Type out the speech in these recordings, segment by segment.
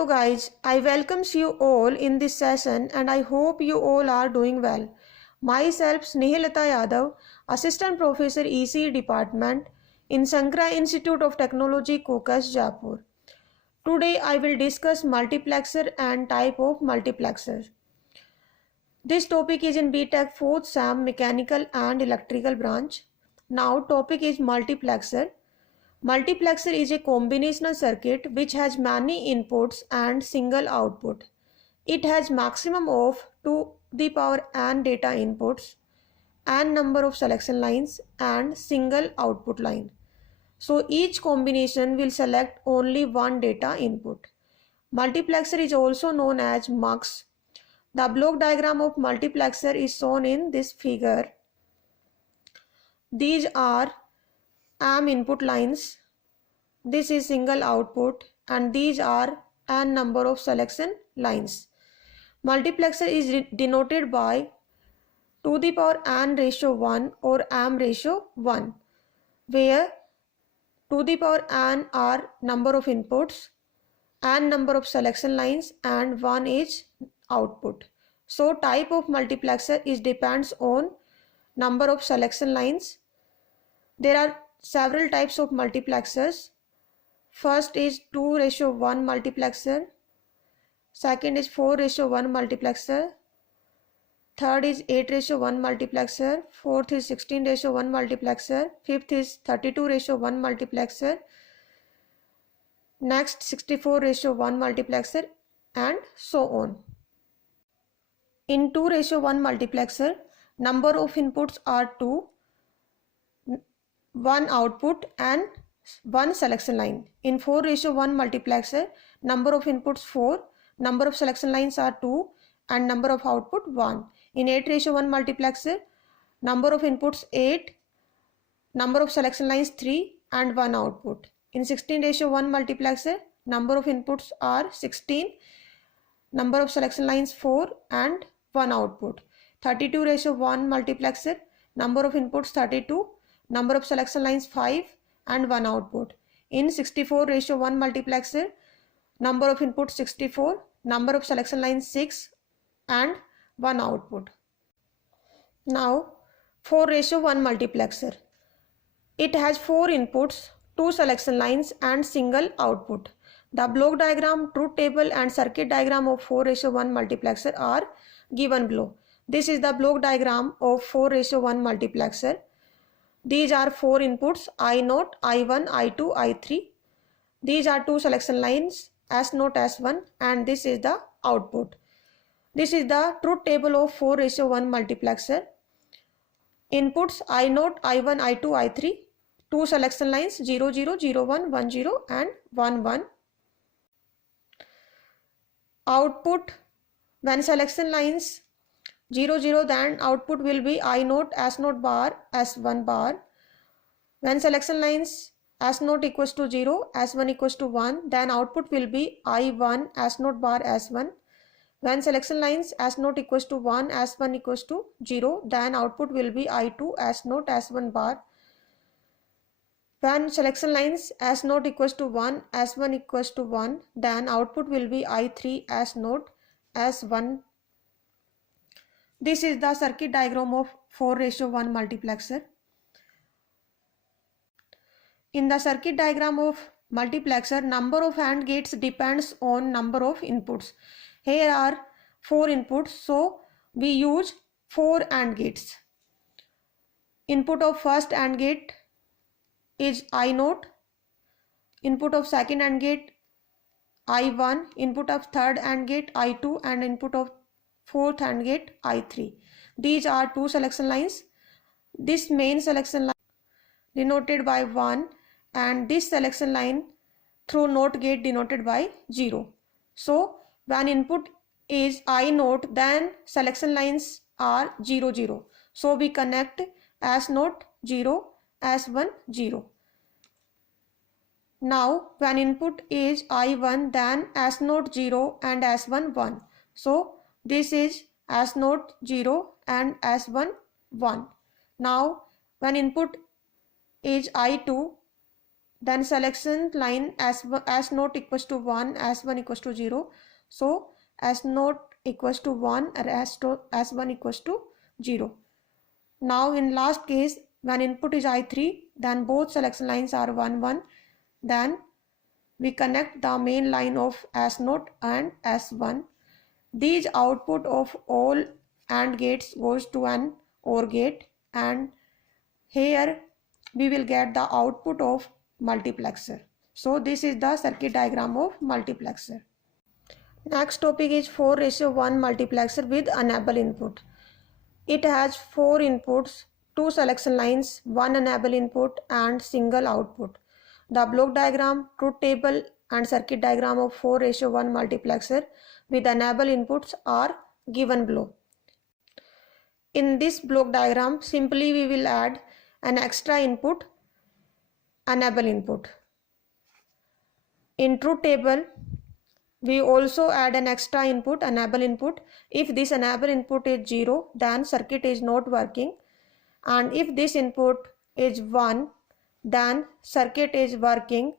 Hello guys, I welcome you all in this session and I hope you all are doing well. Myself Snehalata Yadav, Assistant Professor EC Department in Sankara Institute of Technology, Kokas, Jaipur. Today I will discuss multiplexer and type of multiplexer. This topic is in BTech 4th SAM Mechanical and Electrical branch. Now topic is multiplexer. Multiplexer is a combinational circuit which has many inputs and single output. It has maximum of 2 the power n data inputs, n number of selection lines and single output line. So each combination will select only one data input. Multiplexer is also known as MUX. The block diagram of multiplexer is shown in this figure. These are m input lines, this is single output, and these are n number of selection lines. Multiplexer is denoted by 2 the power n ratio 1 or m ratio 1, where 2 the power n are number of inputs, n number of selection lines and 1 is output. So type of multiplexer is depends on number of selection lines. There are several types of multiplexers. First is 2:1 multiplexer, second is 4:1 multiplexer, third is 8:1 multiplexer, fourth is 16:1 multiplexer, fifth is 32:1 multiplexer, next 64:1 multiplexer, and so on. In 2:1 multiplexer, number of inputs are 2, 1 output and 1 selection line. In 4:1 multiplexer, number of inputs 4, number of selection lines are 2 and number of output 1. In 8:1 multiplexer, number of inputs 8, number of selection lines 3 and 1 output. In 16:1 multiplexer, number of inputs are 16, number of selection lines 4 and 1 output. 32:1 multiplexer, number of inputs 32, number of selection lines 5 and 1 output. In 64:1 multiplexer, number of inputs 64, number of selection lines 6 and 1 output. Now 4:1 multiplexer. It has 4 inputs, 2 selection lines and single output. The block diagram, truth table and circuit diagram of 4:1 multiplexer are given below. This is the block diagram of 4:1 multiplexer. These are 4 inputs, I0, I1, I2, I3. These are 2 selection lines, S0, S1, and this is the output. This is the truth table of 4:1 multiplexer. Inputs I0, I1, I2, I3. 2 selection lines 0, 0, 0, 1, 1, 0 and 1, 1. Output, when selection lines 0, 0, then output will be I0, S0 bar, S1 bar. When selection lines S0 equals to 0, S1 equals to 1, then output will be I1, S0 bar, S1. When selection lines S0 equals to 1, S1 equals to 0, then output will be I2, S0, S1 bar. When selection lines S0 equals to 1, S1 equals to 1, then output will be I3, S0, S1. This is the circuit diagram of 4:1 multiplexer. In the circuit diagram of multiplexer, number of AND gates depends on number of inputs. Here are 4 inputs, so we use 4 AND gates. Input of first AND gate is I0, input of second AND gate I1, input of third AND gate I2 and input of fourth AND gate I3. These are 2 selection lines. This main selection line denoted by 1 and this selection line through NOT gate denoted by 0. So when input is I0, then selection lines are 0, 0. So we connect S0 0, S1 0. Now when input is I1, then S0 0 and S1 1. So this is S0 0 and S1 1. Now when input is I2, then selection line as not equals to 1, as 1 equals to 0. So as not equals to 1 or as 1 equals to 0. Now in last case, when input is I3, then both selection lines are 1 1. Then we connect the main line of S0 and S1. These output of all AND gates goes to an OR gate, and here we will get the output of multiplexer. So this is the circuit diagram of multiplexer. Next topic is 4:1 multiplexer with enable input. It has 4 inputs, 2 selection lines, 1 enable input and single output. The block diagram, truth table and circuit diagram of 4:1 multiplexer with enable inputs are given below. In this block diagram, simply we will add an extra input, enable input. In truth table, we also add an extra input, enable input. If this enable input is 0, then circuit is not working, and if this input is 1, then circuit is working,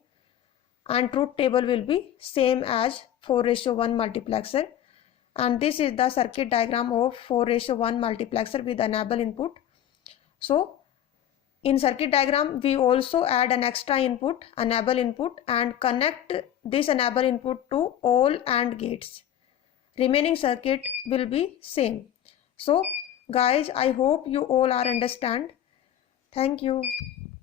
and truth table will be same as 4:1 multiplexer. And this is the circuit diagram of 4:1 multiplexer with enable input. So in circuit diagram, we also add an extra input, enable input, and connect this enable input to all AND gates. Remaining circuit will be same. So guys, I hope you all are understand. Thank you.